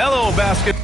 Hello, basket.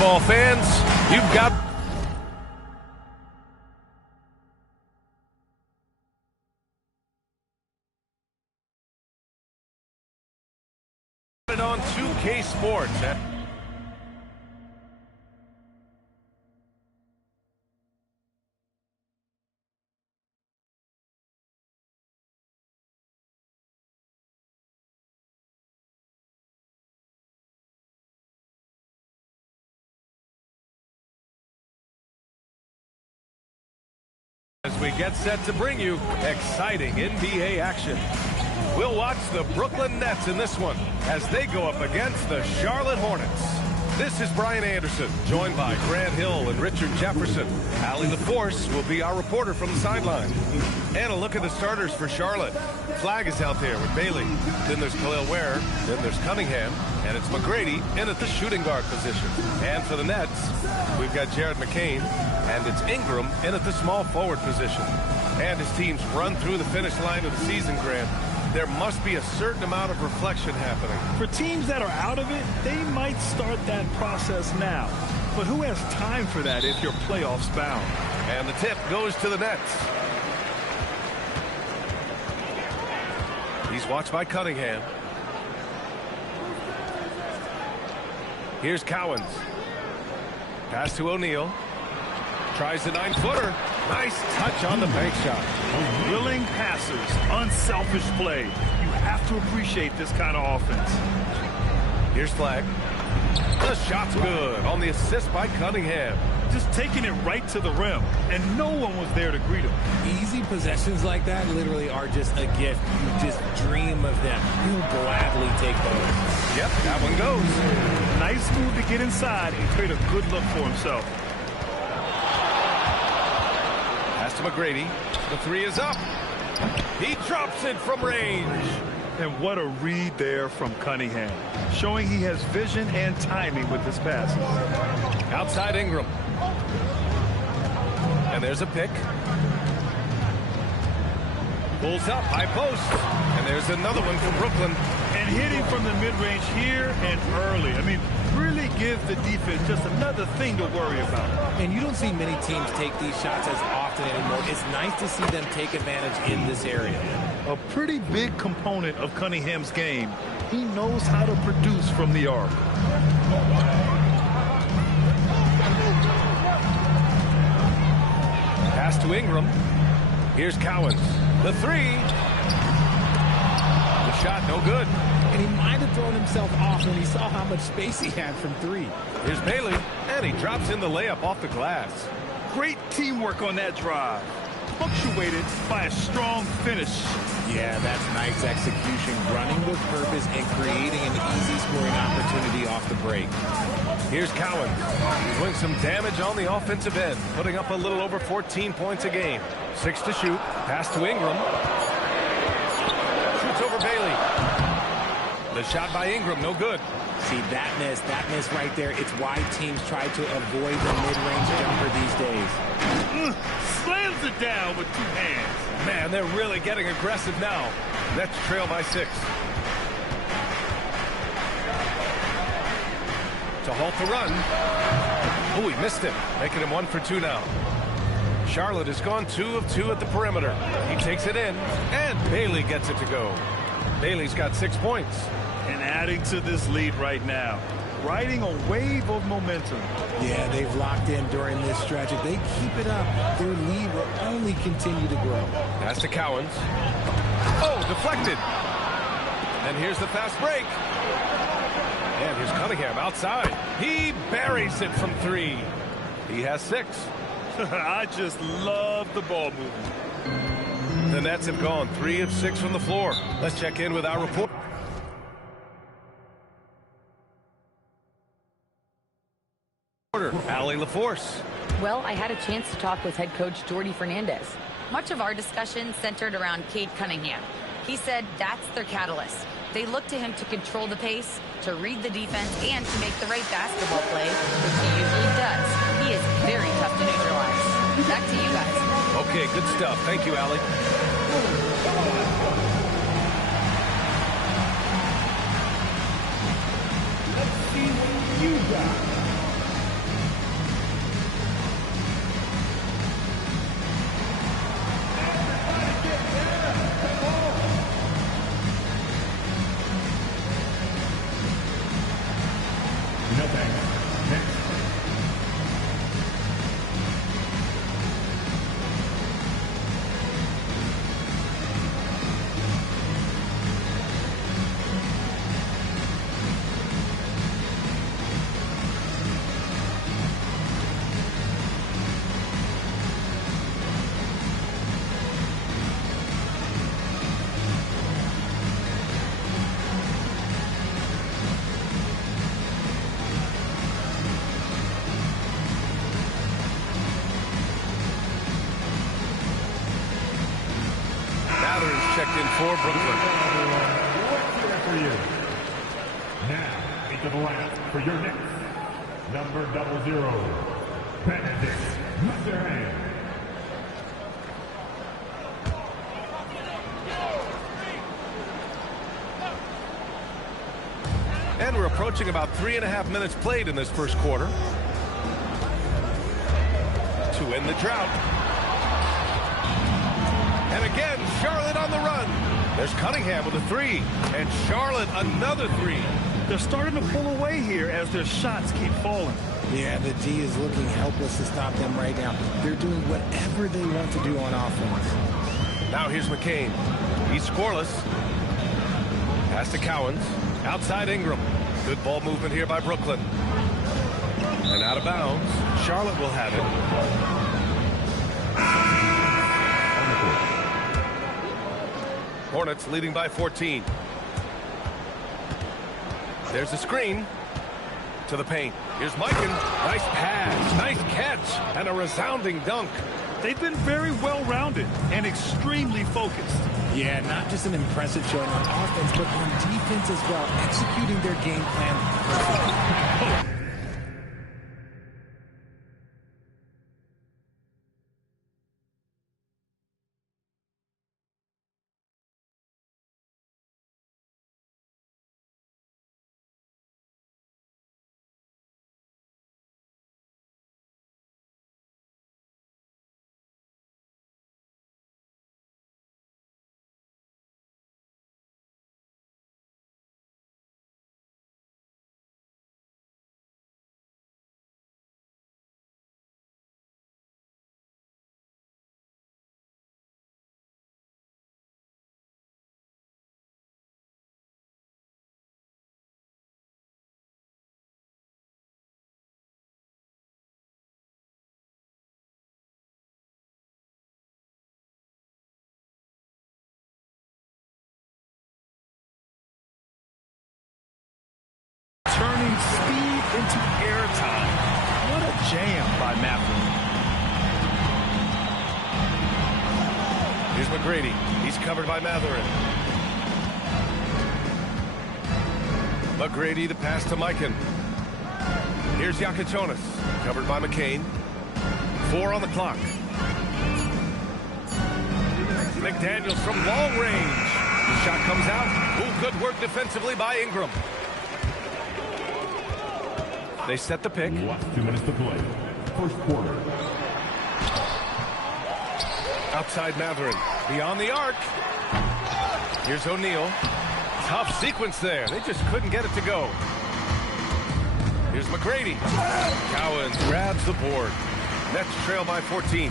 Ball fans, you've got it on 2K Sports. As we get set to bring you exciting NBA action. We'll watch the Brooklyn Nets in this one as they go up against the Charlotte Hornets. This is Brian Anderson, joined by Grant Hill and Richard Jefferson. Allie LaForce will be our reporter from the sideline. And a look at the starters for Charlotte. Flag is out there with Bailey. Then there's Khalil Ware. Then there's Cunningham. And it's McGrady in at the shooting guard position. And for the Nets, we've got Jared McCain. And it's Ingram in at the small forward position. And his teams run through the finish line of the season, Grant. There must be a certain amount of reflection happening. For teams that are out of it, they might start that process now. But who has time for that if you're playoffs bound? And the tip goes to the Nets. He's watched by Cunningham. Here's Cowens. Pass to O'Neal. Tries the 9-footer. Nice touch on the bank shot. Willing passers, unselfish play. You have to appreciate this kind of offense. Here's Flag. The shot's good on the assist by Cunningham. Just taking it right to the rim, and no one was there to greet him. Easy possessions like that literally are just a gift. You just dream of them. You'll gladly take those. Yep, that one goes. Nice move to get inside and create a good look for himself. Pass to McGrady. The three is up. He drops it from range. And what a read there from Cunningham, showing he has vision and timing with his passes. Outside Ingram. And there's a pick. Pulls up, high post. And there's another one from Brooklyn. And hitting from the mid-range here and early. I mean, really give the defense just another thing to worry about. And you don't see many teams take these shots as often anymore. It's nice to see them take advantage in this area. A pretty big component of Cunningham's game. He knows how to produce from the arc. Pass to Ingram. Here's Cowens. The three. The shot, no good. And he might have thrown himself off when he saw how much space he had from three. Here's Bailey. And he drops in the layup off the glass. Great teamwork on that drive. Punctuated by a strong finish. Yeah, that's nice execution, running with purpose and creating an easy scoring opportunity off the break. Here's Cowens doing some damage on the offensive end, putting up a little over 14 points a game. 6 to shoot. Pass to Ingram. Shoots over Bailey. The shot by Ingram, no good. See, that miss right there, it's why teams try to avoid the mid-range jumper these days. Slams it down with 2 hands. Man, they're really getting aggressive now. Nets trail by 6. To halt the run. Oh, he missed it, making him 1 for 2 now. Charlotte has gone 2 of 2 at the perimeter. He takes it in, and Bailey gets it to go. Bailey's got 6 points. And adding to this lead right now, riding a wave of momentum. Yeah, they've locked in during this stretch. If they keep it up, their lead will only continue to grow. Pass to Cowens. Oh, deflected. And here's the fast break. And here's Cunningham outside. He buries it from 3. He has 6. I just love the ball movement. The Nets have gone 3 of 6 from the floor. Let's check in with our report. Allie LaForce. Well, I had a chance to talk with head coach Jordi Fernandez. Much of our discussion centered around Cade Cunningham. He said that's their catalyst. They look to him to control the pace, to read the defense, and to make the right basketball play, which he usually does. He is very tough to neutralize. Back to you guys. Okay, good stuff. Thank you, Allie. Let's see what you got. Checked in for Brooklyn. For you. Now, into the lineup for your Knicks. Number 00, Benedict Mathurin. And we're approaching about 3.5 minutes played in this first quarter. To end the drought. And again, Charlotte on the run. There's Cunningham with a 3. And Charlotte another 3. They're starting to pull away here as their shots keep falling. Yeah, the D is looking helpless to stop them right now. They're doing whatever they want to do on offense. Now here's McCain. He's scoreless. Pass to Cowens. Outside Ingram. Good ball movement here by Brooklyn. And out of bounds. Charlotte will have it. Hornets leading by 14. There's a screen to the paint. Here's Mikan. Nice pass, nice catch, and a resounding dunk. They've been very well-rounded and extremely focused. Yeah, not just an impressive showing on offense, but on defense as well, executing their game plan. Turning speed into airtime. What a jam by Matthew. Here's McGrady. He's covered by Mathurin. McGrady the pass to Mikan. Here's Yakachonis, covered by McCain. 4 on the clock. McDaniels from long range. The shot comes out. Ooh, good work defensively by Ingram. They set the pick. Last 2 minutes to play. First quarter. Outside Matherin. Beyond the arc. Here's O'Neal. Tough sequence there. They just couldn't get it to go. Here's McGrady. Cowens grabs the board. Nets trail by 14.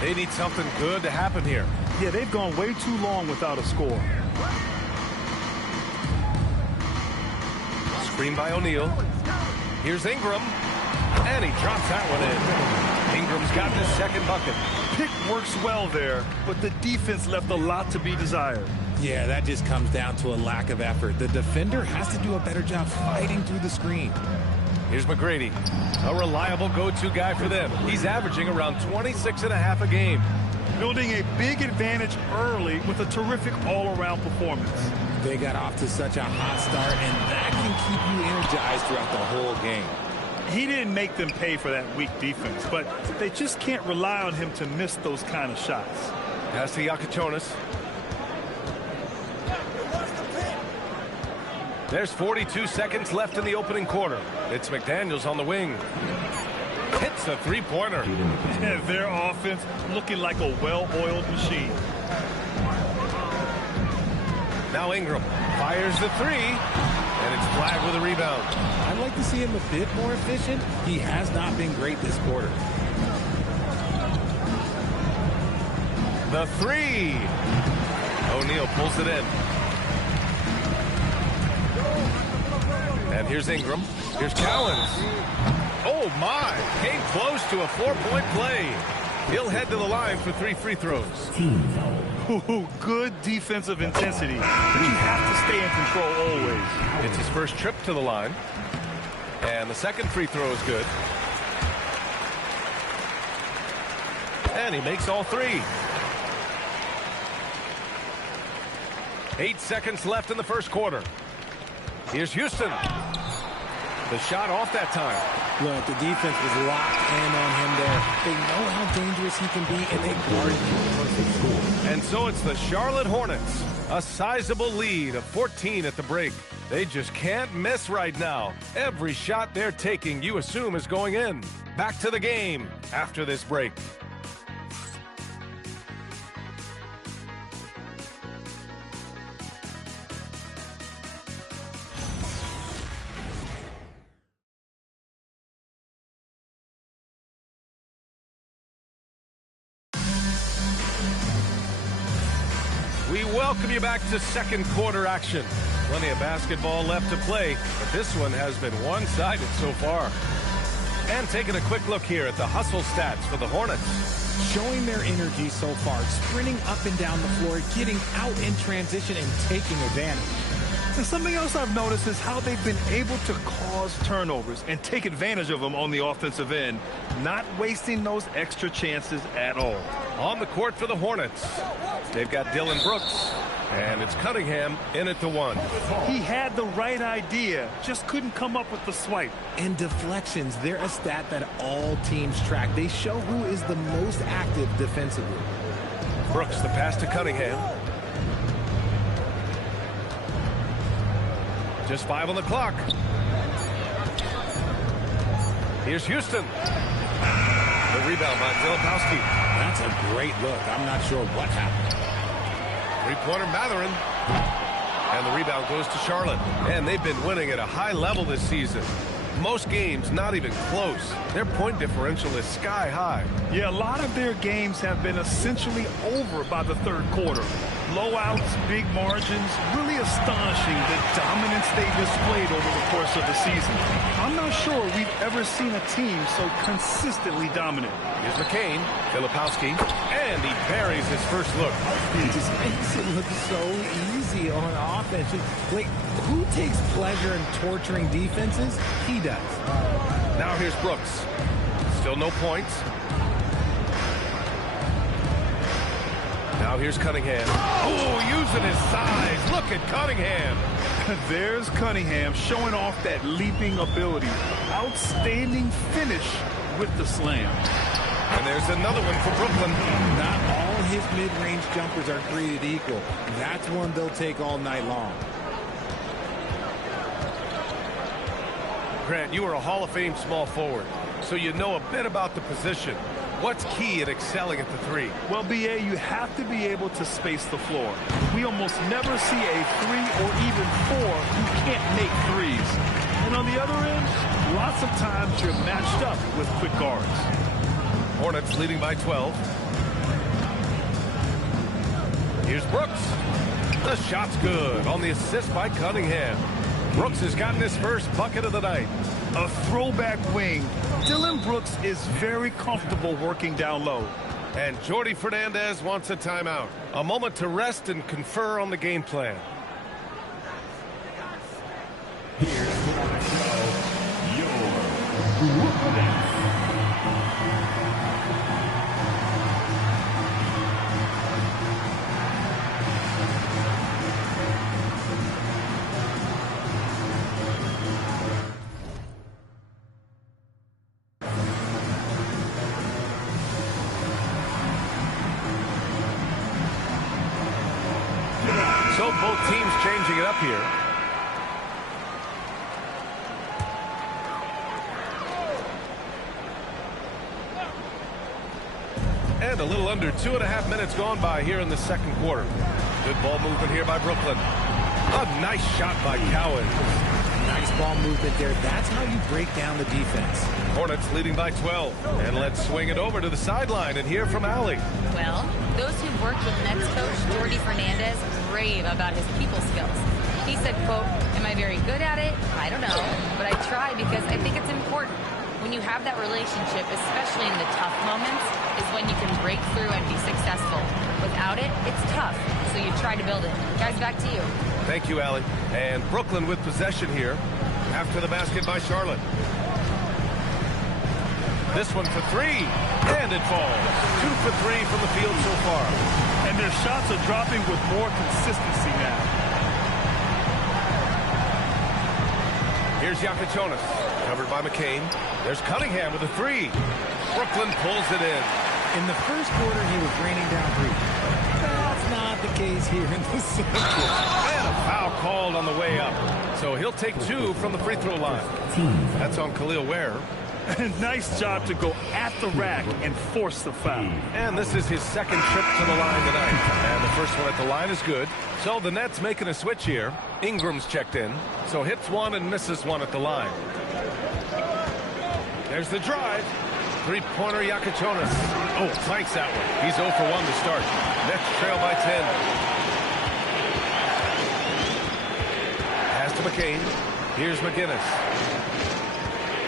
They need something good to happen here. Yeah, they've gone way too long without a score. Screen by O'Neal. Here's Ingram. And he drops that one in. Ingram's got his second bucket. Pick works well there, but the defense left a lot to be desired. Yeah, that just comes down to a lack of effort. The defender has to do a better job fighting through the screen. Here's McGrady, a reliable go-to guy for them. He's averaging around 26.5 a game. Building a big advantage early with a terrific all-around performance. They got off to such a hot start, and that can keep you energized throughout the whole game. He didn't make them pay for that weak defense, but they just can't rely on him to miss those kind of shots. Pass to Yakachonis. There's 42 seconds left in the opening quarter. It's McDaniels on the wing. Hits the three-pointer. Their offense looking like a well-oiled machine. Now Ingram fires the three, and it's flagged with a rebound. I'd like to see him a bit more efficient. He has not been great this quarter. The three. O'Neal pulls it in. And here's Ingram. Here's Cowens. Oh, my. Came close to a 4-point play. He'll head to the line for 3 free throws. Ooh, good defensive intensity. You have to stay in control always. It's his first trip to the line. And the second free throw is good. And he makes all 3. 8 seconds left in the first quarter. Here's Houston. The shot off that time. Look, the defense was locked in on him there. They know how dangerous he can be, and they guarded him perfect score. And so it's the Charlotte Hornets. A sizable lead of 14 at the break. They just can't miss right now. Every shot they're taking, you assume, is going in. Back to the game after this break. We welcome you back to second quarter action. Plenty of basketball left to play, but this one has been one-sided so far. And taking a quick look here at the hustle stats for the Hornets. Showing their energy so far, sprinting up and down the floor, getting out in transition and taking advantage. And something else I've noticed is how they've been able to cause turnovers and take advantage of them on the offensive end, not wasting those extra chances at all. On the court for the Hornets, they've got Dylan Brooks, and it's Cunningham in at the 1. He had the right idea, just couldn't come up with the swipe. And deflections, they're a stat that all teams track. They show who is the most active defensively. Brooks, the pass to Cunningham. Just 5 on the clock. Here's Houston. The rebound by Filipowski. That's a great look. I'm not sure what happened. Three-pointer Matherin. And the rebound goes to Charlotte. And they've been winning at a high level this season. Most games not even close. Their point differential is sky high. Yeah, a lot of their games have been essentially over by the third quarter. Blowouts, big margins, really astonishing the dominance they displayed over the course of the season. I'm not sure we've ever seen a team so consistently dominant. Here's McCain, Filipowski, and he buries his first look. He just makes it look so easy on offense. Like, who takes pleasure in torturing defenses? He does. Now here's Brooks. Still no points. Now Now here's Cunningham. Oh, using his size. Look at Cunningham. There's Cunningham showing off that leaping ability. Outstanding finish with the slam. And there's another one for Brooklyn. Not all his mid-range jumpers are created equal. That's one they'll take all night long. Grant, you are a Hall of Fame small forward, so you know a bit about the position. What's key in excelling at the three? Well, B.A., you have to be able to space the floor. We almost never see a 3 or even 4 who can't make threes. And on the other end, lots of times you're matched up with quick guards. Hornets leading by 12. Here's Brooks. The shot's good on the assist by Cunningham. Brooks has gotten his first bucket of the night. A throwback wing. Dillon Brooks is very comfortable working down low. And Jordy Fernandez wants a timeout. A moment to rest and confer on the game plan. Here's your Hornets. So both teams changing it up here. And a little under 2.5 minutes gone by here in the second quarter. Good ball movement here by Brooklyn. A nice shot by Cowens. Nice ball movement there. That's how you break down the defense. Hornets leading by 12. And let's swing it over to the sideline and hear from Allie. Well, those who've worked with Nets coach Jordy Fernandez rave about his people skills. He said, quote, "Am I very good at it? I don't know, but I try because I think it's important. When you have that relationship, especially in the tough moments, is when you can break through and be successful. Without it, it's tough, so you try to build it." Guys, back to you. Thank you, Allie. And Brooklyn with possession here after the basket by Charlotte. This one for three, and it falls. 2 for 3 from the field so far. And their shots are dropping with more consistency now. Here's Yakichonis, covered by McCain. There's Cunningham with a three. Brooklyn pulls it in. In the first quarter, he was raining down three. That's not the case here in the second. And a foul called on the way up. So he'll take 2 from the free throw line. That's on Khalil Ware. Nice job to go at the rack and force the foul. And this is his second trip to the line tonight. And the first one at the line is good. So the Nets making a switch here. Ingram's checked in. So hits one and misses one at the line. There's the drive. Three-pointer Yakichonis. Oh, flanks that one. He's 0 for 1 to start. Nets trail by 10. Pass to McCain. Here's McGinnis.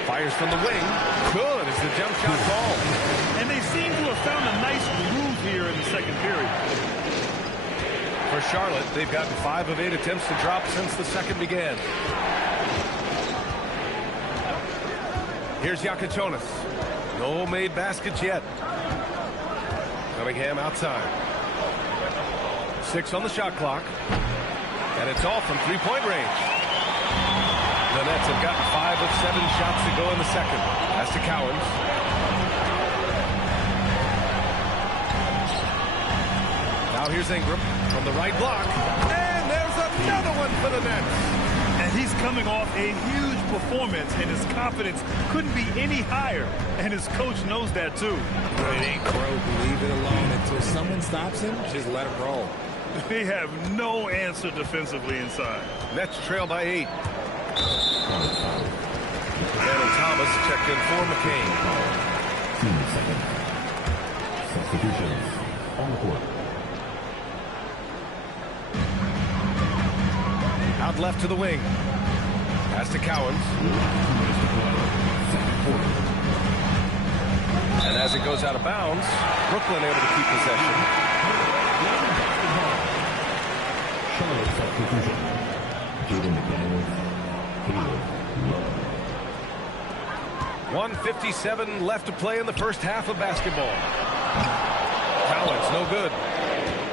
Fires from the wing. Good as the jump shot called. And they seem to have found a nice groove here in the second period. For Charlotte, they've gotten 5 of 8 attempts to drop since the second began. Here's Yakichonis. No made baskets yet. Cunningham outside. 6 on the shot clock. And it's all from three-point range. The Nets have gotten 5 of 7 shots to go in the second. That's to Cowens. Now here's Ingram from the right block. And there's another one for the Nets. And he's coming off a huge performance, and his confidence couldn't be any higher. And his coach knows that, too. It ain't broke. Leave it alone. Until someone stops him, just let him roll. They have no answer defensively inside. Nets trail by 8. And Thomas checked in for McCain. 2 seconds. Substitutions on the court. Out left to the wing. Pass to Cowens. And as it goes out of bounds, Brooklyn able to keep possession. Charlotte substitution. Jaden McDaniels. 1:57 left to play in the first half of basketball. Cowens, no good.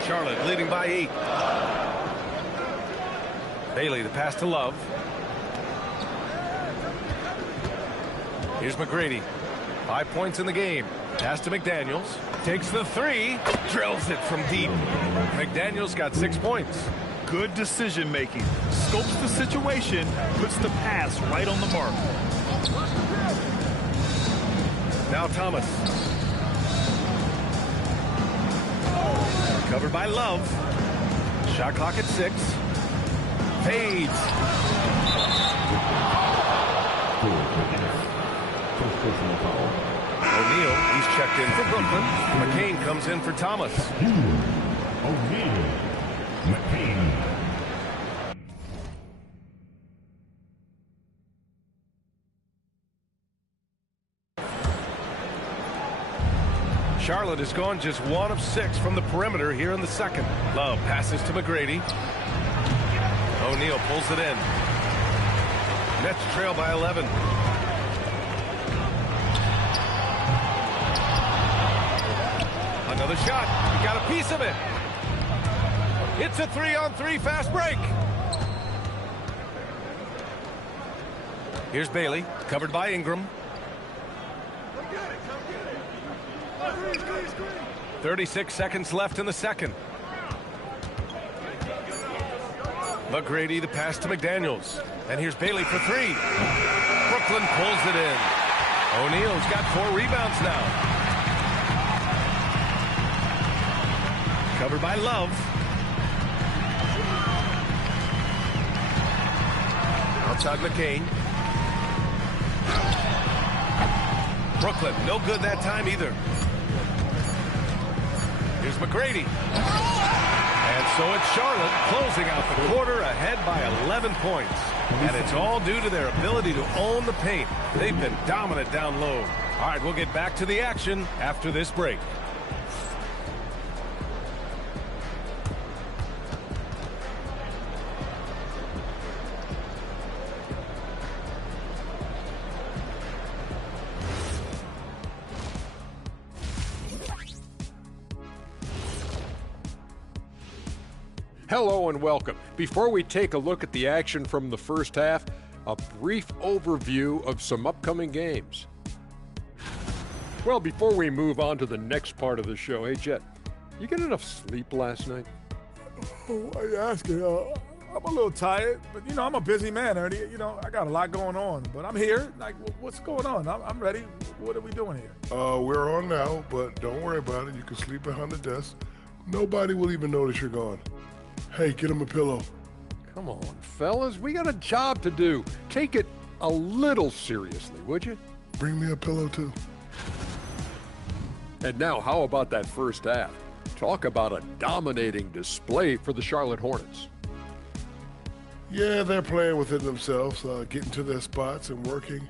Charlotte leading by 8. Bailey, the pass to Love. Here's McGrady. 5 points in the game. Pass to McDaniels. Takes the 3. Drills it from deep. McDaniels got 6 points. Good decision making. Scopes the situation, puts the pass right on the mark. Now Thomas. Covered by Love. Shot clock at 6. Fades. O'Neal, he's checked in for Brooklyn. McCain comes in for Thomas. O'Neal. McCain. Charlotte has gone just 1 of 6 from the perimeter here in the second. Love passes to McGrady. O'Neal pulls it in. Nets trail by 11. Another shot. He got a piece of it. It's a 3-on-3 fast break. Here's Bailey, covered by Ingram. 36 seconds left in the second. McGrady, the pass to McDaniels. And here's Bailey for 3. Brooklyn pulls it in. O'Neal's got 4 rebounds now. Covered by Love. Outside McCain. Brooklyn, no good that time either. Here's McGrady. And so it's Charlotte closing out the quarter ahead by 11 points. And it's all due to their ability to own the paint. They've been dominant down low. All right, we'll get back to the action after this break. Hello and welcome. Before we take a look at the action from the first half, a brief overview of some upcoming games. Well, before we move on to the next part of the show, hey Jet, you get enough sleep last night? Oh, why are you asking? I'm a little tired, but you know, I'm a busy man, Ernie. You know, I got a lot going on, but I'm here. Like, what's going on? I'm ready. What are we doing here? We're on now, but don't worry about it. You can sleep behind the desk. Nobody will even notice you're gone. Hey, get him a pillow. Come on, fellas, we got a job to do. Take it a little seriously, would you? Bring me a pillow, too. And now, how about that first half? Talk about a dominating display for the Charlotte Hornets. Yeah, they're playing within themselves, getting to their spots and working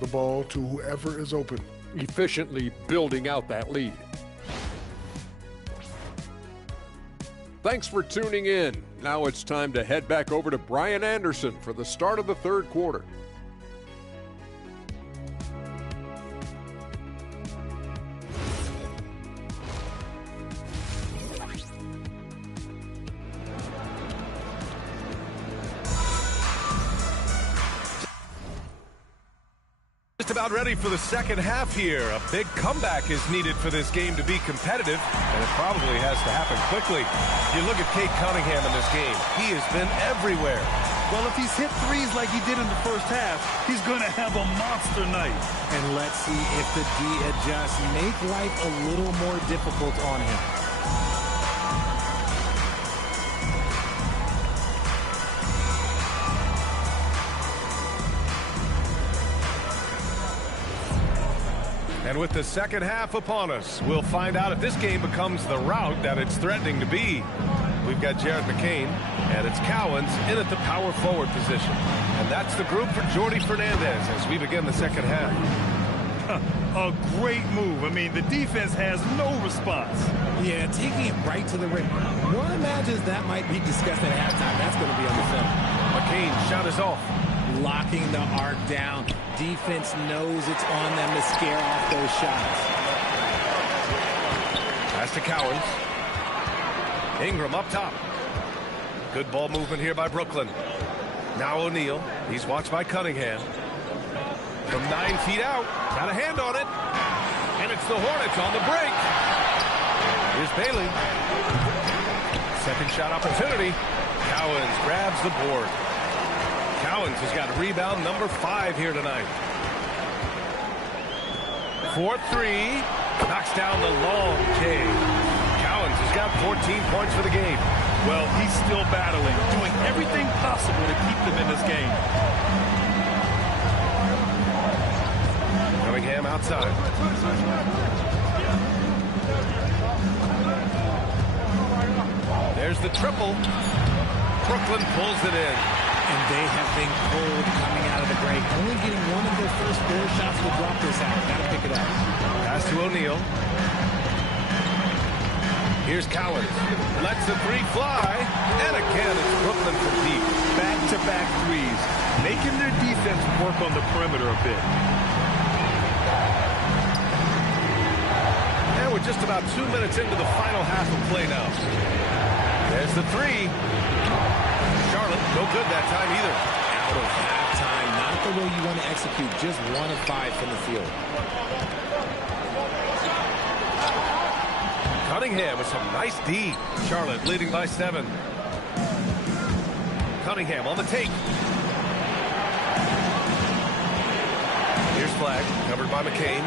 the ball to whoever is open. Efficiently building out that lead. Thanks for tuning in. Now it's time to head back over to Brian Anderson for the start of the third quarter. Just about ready for the second half here. A big comeback is needed for this game to be competitive, and it probably has to happen quickly. You look at Cade Cunningham in this game. He has been everywhere. Well, if he's hit threes like he did in the first half, he's going to have a monster night. And let's see if the D adjusts, make life a little more difficult on him. And with the second half upon us, we'll find out if this game becomes the rout that it's threatening to be. We've got Jared McCain, and it's Cowens in at the power forward position. And that's the group for Jordy Fernandez as we begin the second half. A great move. I mean, the defense has no response. Yeah, taking it right to the rim. One imagines that might be discussed at halftime. That's going to be on the film. McCain shot is off. Locking the arc down. Defense knows it's on them to scare off those shots. Pass to Cowens. Ingram up top. Good ball movement here by Brooklyn. Now O'Neal. He's watched by Cunningham. From 9 feet out. Got a hand on it. And it's the Hornets on the break. Here's Bailey. Second shot opportunity. Cowens grabs the board. Cowens has got rebound number 5 here tonight. 4-3. Knocks down the long Cade. Cowens has got 14 points for the game. Well, he's still battling, doing everything possible to keep them in this game. Cunningham outside. There's the triple. Brooklyn pulls it in. And they have been cold coming out of the break. Only getting one of their first 4 shots will drop this out. Gotta pick it up. Pass to O'Neal. Here's Cowens. Lets the 3 fly. And again, it's Brooklyn from deep. Back-to-back threes, making their defense work on the perimeter a bit. And we're just about 2 minutes into the final half of play now. There's the 3. Charlotte, no good that time either. Out of halftime, not the way you want to execute, just 1 of 5 from the field. Cunningham with some nice D. Charlotte leading by 7. Cunningham on the take. Here's Flag, covered by McCain.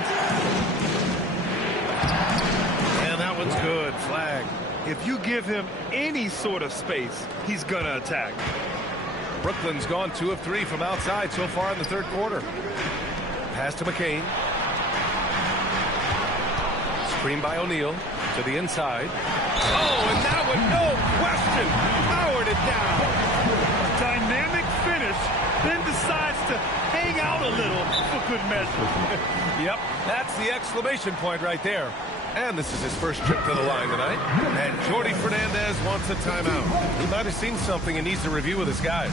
And that one's good. Flag. If you give him any sort of space, he's going to attack. Brooklyn's gone 2 of 3 from outside so far in the third quarter. Pass to McCain. Screen by O'Neal to the inside. Oh, and that one, no question, powered it down. Dynamic finish, then decides to hang out a little for good measure. Yep, that's the exclamation point right there. And this is his first trip to the line tonight. And Jordy Fernandez wants a timeout. He might have seen something and needs to review with his guys.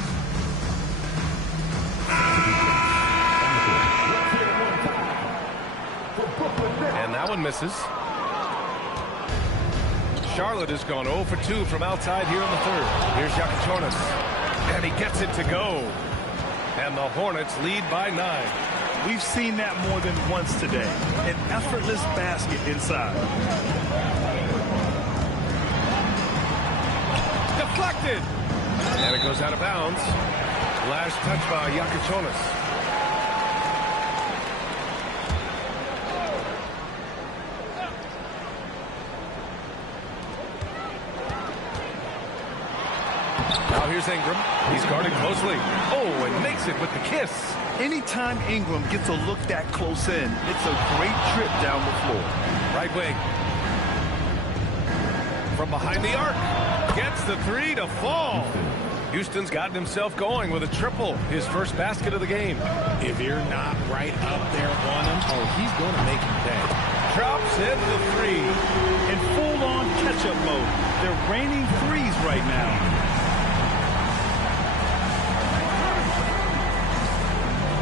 And that one misses. Charlotte has gone 0 for 2 from outside here in the third. Here's Yakichonis. And he gets it to go. And the Hornets lead by 9. We've seen that more than once today. An effortless basket inside. Deflected. And it goes out of bounds. Last touch by Yakichonis. Now here's Ingram. He's guarded closely. Oh, and makes it with the kiss. Anytime Ingram gets a look that close in, it's a great trip down the floor. Right wing. From behind the arc. Gets the 3 to fall. Houston's gotten himself going with a triple. His first basket of the game. If you're not right up there on him, oh, he's going to make him pay. Drops in the 3. In full-on catch-up mode. They're raining threes right now.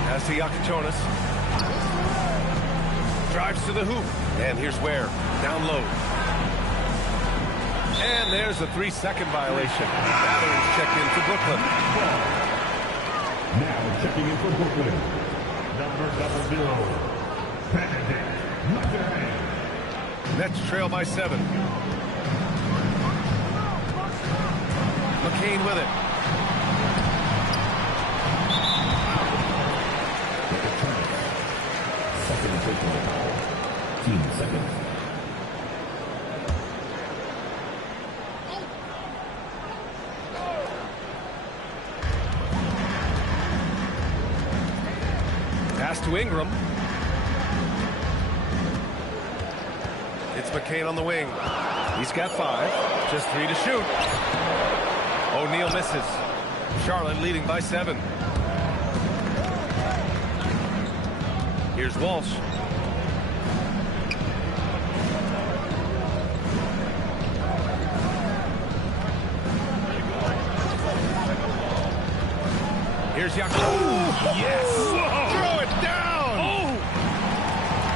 Pass to Yakichonis. Drives to the hoop. And here's Ware. Down low. And there's a 3-second violation. Batteries checked in for Brooklyn. Now checking in for Brooklyn. Number 00. Nets trail by 7. McCain with it. Second personal foul. Team seconds. Pass to Ingram. It's McCain on the wing. He's got 5. Just 3 to shoot. O'Neal misses. Charlotte leading by 7. Here's Walsh. Here's Yakichonis. Oh, yes! Whoa. Throw it down! Oh!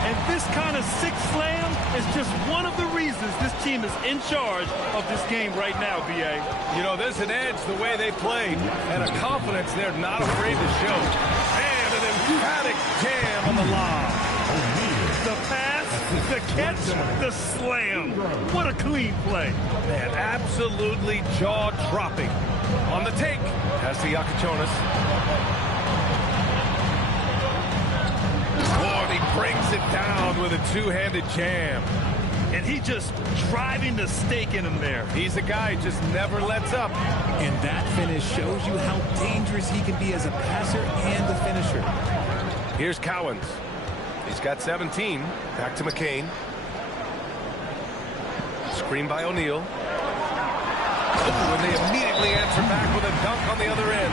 And this kind of sick slam is just one of the reasons this team is in charge of this game right now, B.A. You know, there's an edge the way they played and a confidence they're not afraid to show. And an emphatic jam on the lob. The pass, the catch, the slam. What a clean play. Man, absolutely jaw-dropping. On the take, has the Yakachonis. Oh, he brings it down with a two-handed jam. And he just driving the stake in him there. He's a guy who just never lets up. And that finish shows you how dangerous he can be as a passer and a finisher. Here's Cowens. He's got 17. Back to McCain. Screen by O'Neal. Oh, and they immediately answer back with a dunk on the other end.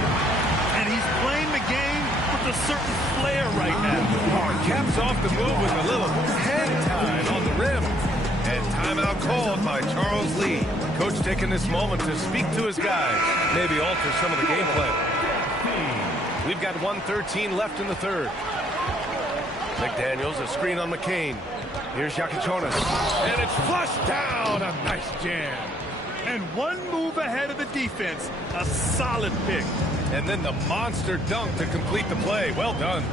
And he's playing the game with a certain flair right now. Oh, caps off the move with a little hang time on the rim. And timeout called by Charles Lee. Coach taking this moment to speak to his guys. Maybe alter some of the game plan. We've got 1:13 left in the third. McDaniels, a screen on McCain. Here's Yakachonis. And it's flushed down. A nice jam. And one move ahead of the defense. A solid pick. And then the monster dunk to complete the play. Well done.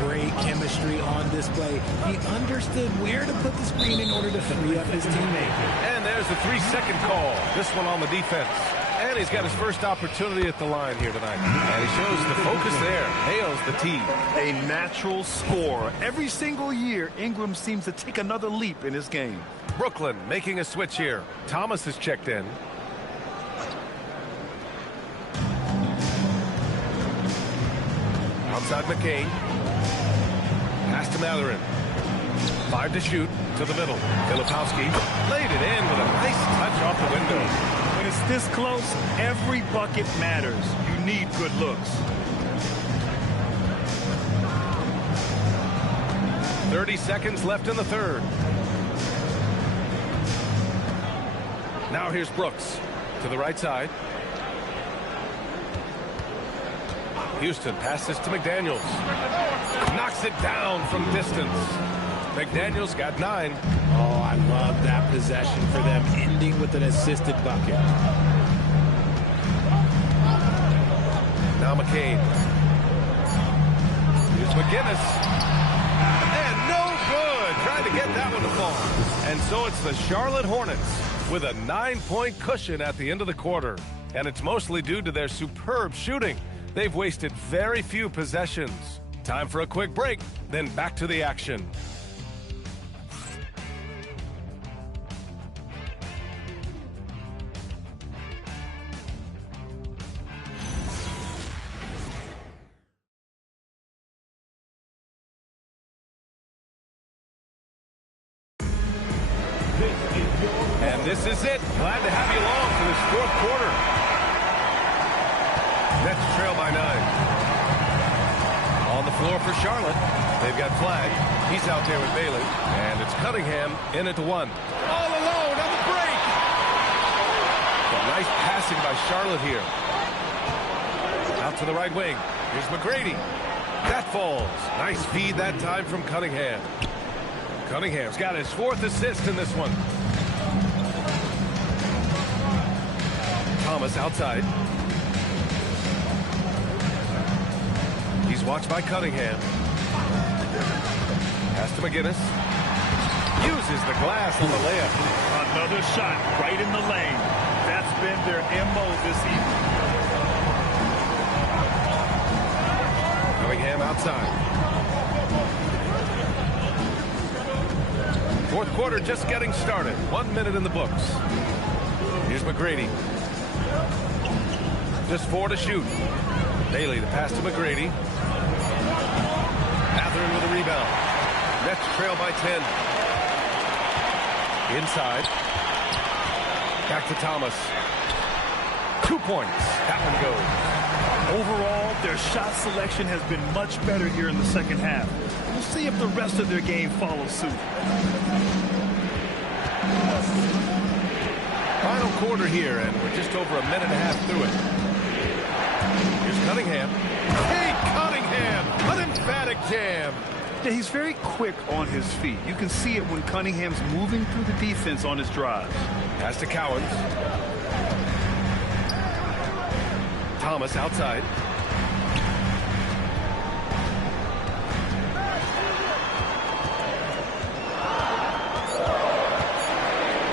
Great chemistry on display. He understood where to put the screen in order to free up his teammate. And there's the 3-second call. This one on the defense. And he's got his first opportunity at the line here tonight. And he shows the focus there. Nails the tee. A natural scorer. Every single year, Ingram seems to take another leap in his game. Brooklyn making a switch here. Thomas is checked in. Outside McCain. Pass to Matherin. 5 to shoot. To the middle. Filipowski laid it in with a nice touch off the window. When it's this close, every bucket matters. You need good looks. 30 seconds left in the third. Now here's Brooks to the right side. Houston passes to McDaniels. Knocks it down from distance. McDaniels got 9. Oh, I love that possession for them, ending with an assisted bucket. Now McCain. Here's McGinnis. And no good. Trying to get that one to fall. And so it's the Charlotte Hornets with a 9-point cushion at the end of the quarter. And it's mostly due to their superb shooting. They've wasted very few possessions. Time for a quick break, then back to the action. And this is it. Glad to have you along for this fourth quarter. Nets trail by 9. On the floor for Charlotte. They've got Flag. He's out there with Bailey. And it's Cunningham in at 1. All alone on the break. A nice passing by Charlotte here. Out to the right wing. Here's McGrady. That falls. Nice feed that time from Cunningham. Cunningham's got his 4th assist in this one. Thomas outside. He's watched by Cunningham. Pass to McGinnis. Uses the glass on the layup. Another shot right in the lane. That's been their MO this evening. Cunningham outside. Fourth quarter just getting started. 1 minute in the books. Here's McGrady. Just 4 to shoot. Bailey, the pass to McGrady. Matherin with a rebound. Nets trail by 10. Inside. Back to Thomas. 2 points. That one goes. Overall, their shot selection has been much better here in the second half. We'll see if the rest of their game follows suit. Final quarter here, and we're just over a minute and a half through it. Here's Cunningham. Cade Cunningham, an emphatic jam. Yeah, he's very quick on his feet. You can see it when Cunningham's moving through the defense on his drives. Pass to Cowens. Thomas outside.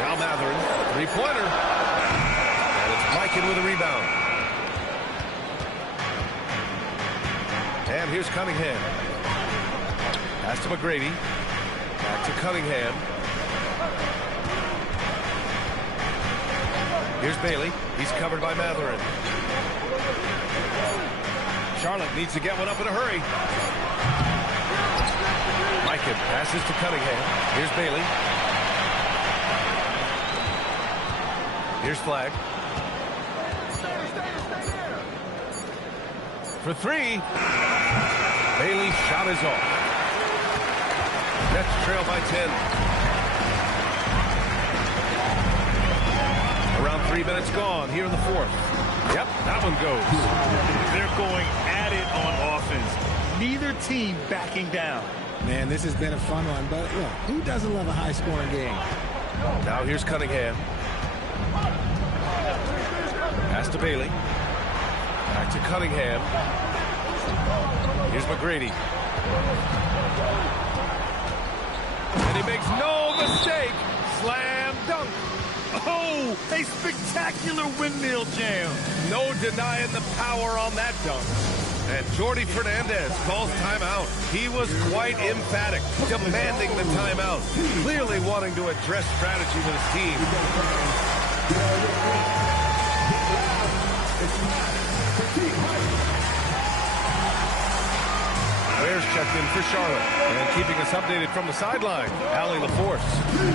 Now Matherin, three-pointer. And it's Mikan with a rebound. And here's Cunningham. Pass to McGrady. Back to Cunningham. Here's Bailey. He's covered by Matherin. Charlotte needs to get one up in a hurry. Mikan passes to Cunningham. Here's Bailey. Here's Flagg. For three. Bailey's shot is off. Nets trail by 10. Around 3 minutes gone here in the fourth. Yep, that one goes. They're going at it on offense. Neither team backing down. Man, this has been a fun one, but look, who doesn't love a high-scoring game? Now here's Cunningham. Pass to Bailey. Back to Cunningham. Here's McGrady. And he makes no mistake. Slam dunk. Oh, a spectacular windmill jam. No denying the power on that dunk. And Jordy Fernandez calls timeout. He was quite emphatic, demanding the timeout, clearly wanting to address strategy with his team. Bears checked in for Charlotte. And keeping us updated from the sideline, Allie LaForce.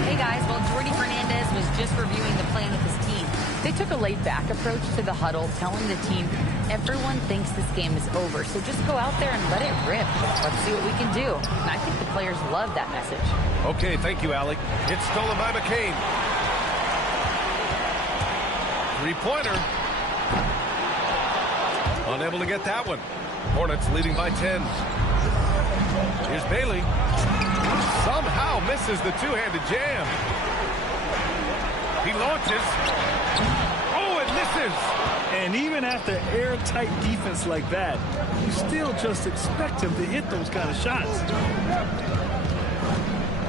Hey guys, well, Jordy Fernandez was just reviewing the plan with his team. They took a laid-back approach to the huddle, telling the team, everyone thinks this game is over, so just go out there and let it rip. Let's see what we can do. And I think the players love that message. Okay, thank you, Allie. It's stolen by McCain. Three-pointer. Unable to get that one. Hornets leading by 10. Here's Bailey. Somehow misses the two-handed jam. He launches. Oh, it misses. And even after airtight defense like that, you still just expect him to hit those kind of shots.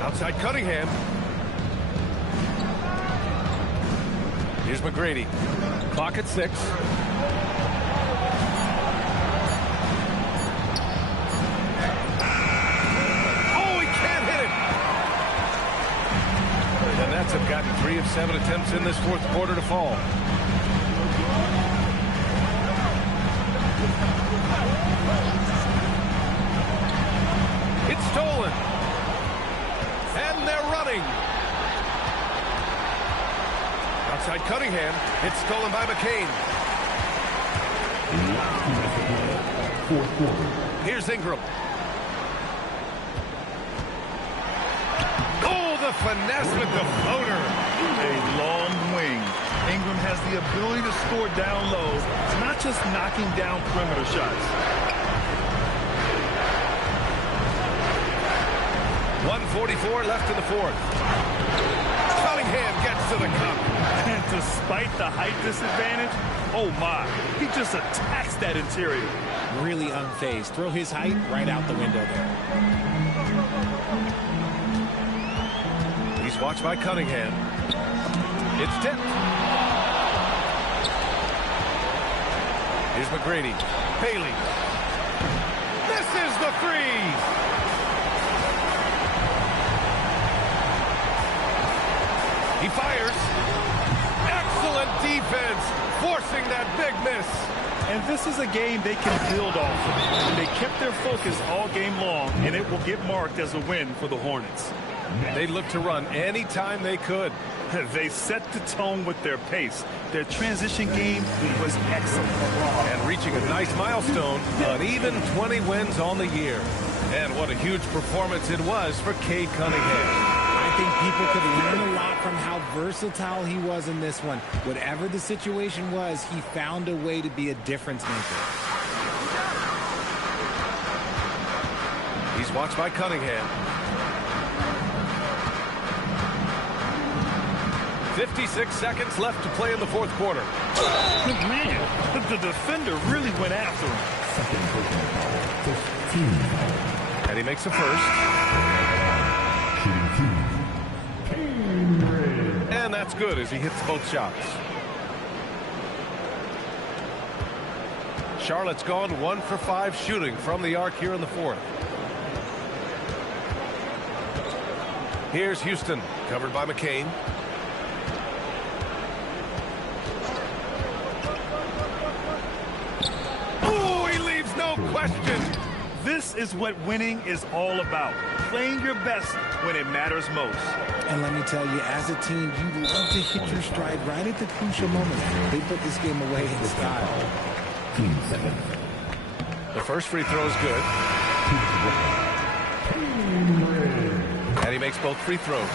Outside Cunningham. Here's McGrady. Clock at 6. Have gotten 3 of 7 attempts in this fourth quarter to fall. It's stolen. And they're running. Outside Cunningham. It's stolen by McCain. Here's Ingram. The finesse with the floater. A long wing. Ingram has the ability to score down low. It's not just knocking down perimeter shots. 1:44 left in the fourth. Cunningham gets to the cup. And despite the height disadvantage, oh my, he just attacks that interior. Really unfazed. Throw his height right out the window there. He's watched by Cunningham. It's tipped. Here's McGrady. Bailey. This is the three. He fires. Excellent defense, forcing that big miss. And this is a game they can build off of. They kept their focus all game long, and it will get marked as a win for the Hornets. They looked to run anytime they could. They set the tone with their pace. Their transition game was excellent. And reaching a nice milestone, an even 20 wins on the year. And what a huge performance it was for Cade Cunningham. I think people could learn a lot from how versatile he was in this one. Whatever the situation was, he found a way to be a difference maker. He's watched by Cunningham. 56 seconds left to play in the fourth quarter. Man, the defender really went after him. And he makes a first. And that's good as he hits both shots. Charlotte's gone 1 for 5 shooting from the arc here in the fourth. Here's Houston, covered by McCain. Oh, he leaves no question. This is what winning is all about. Playing your best when it matters most. And let me tell you, as a team, you love to hit your stride right at the crucial moment. They put this game away in style. 15 seconds. The first free throw is good. And he makes both free throws.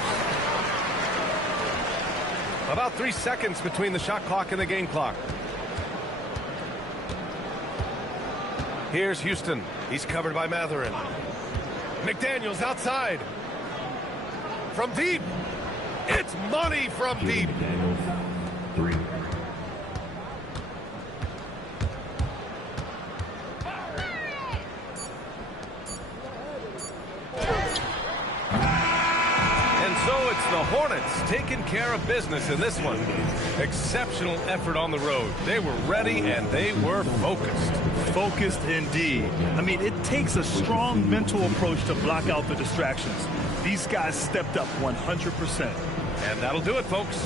About 3 seconds between the shot clock and the game clock. Here's Houston. He's covered by Matherin. McDaniels outside. From deep. It's money from deep. Daniels, 3. So it's the Hornets taking care of business in this one. Exceptional effort on the road. They were ready and they were focused. Focused indeed. I mean, it takes a strong mental approach to block out the distractions. These guys stepped up 100%. And that'll do it, folks.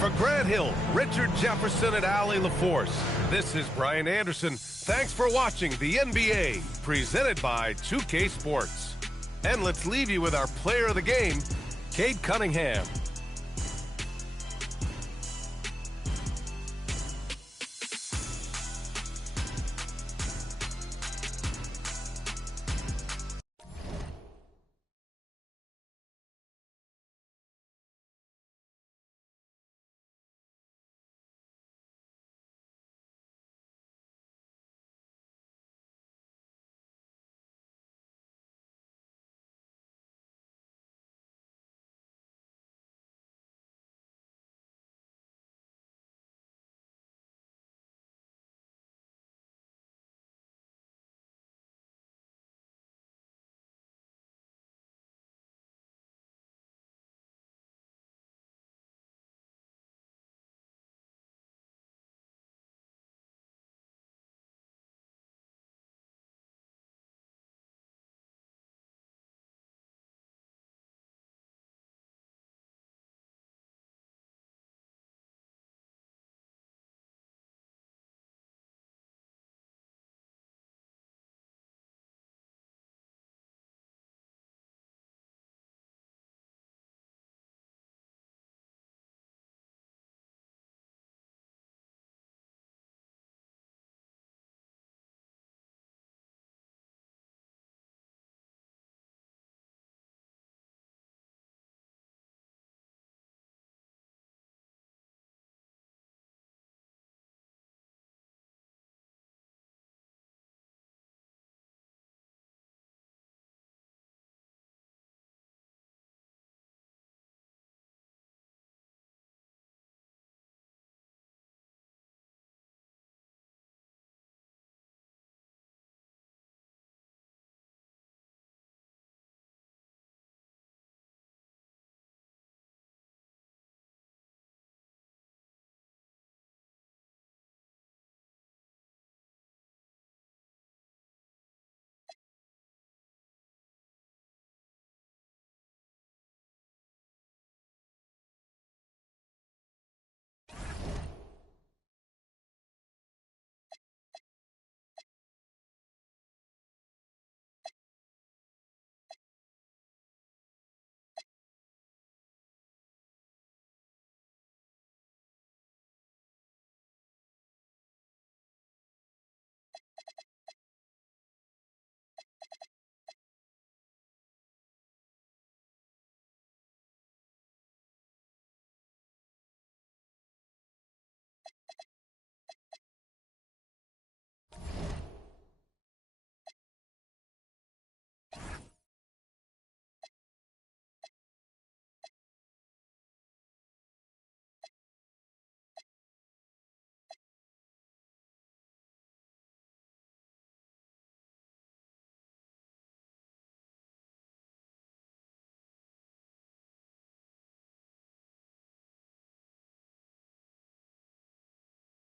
For Grant Hill, Richard Jefferson, and Allie LaForce, this is Brian Anderson. Thanks for watching the NBA, presented by 2K Sports. And let's leave you with our player of the game, Cade Cunningham.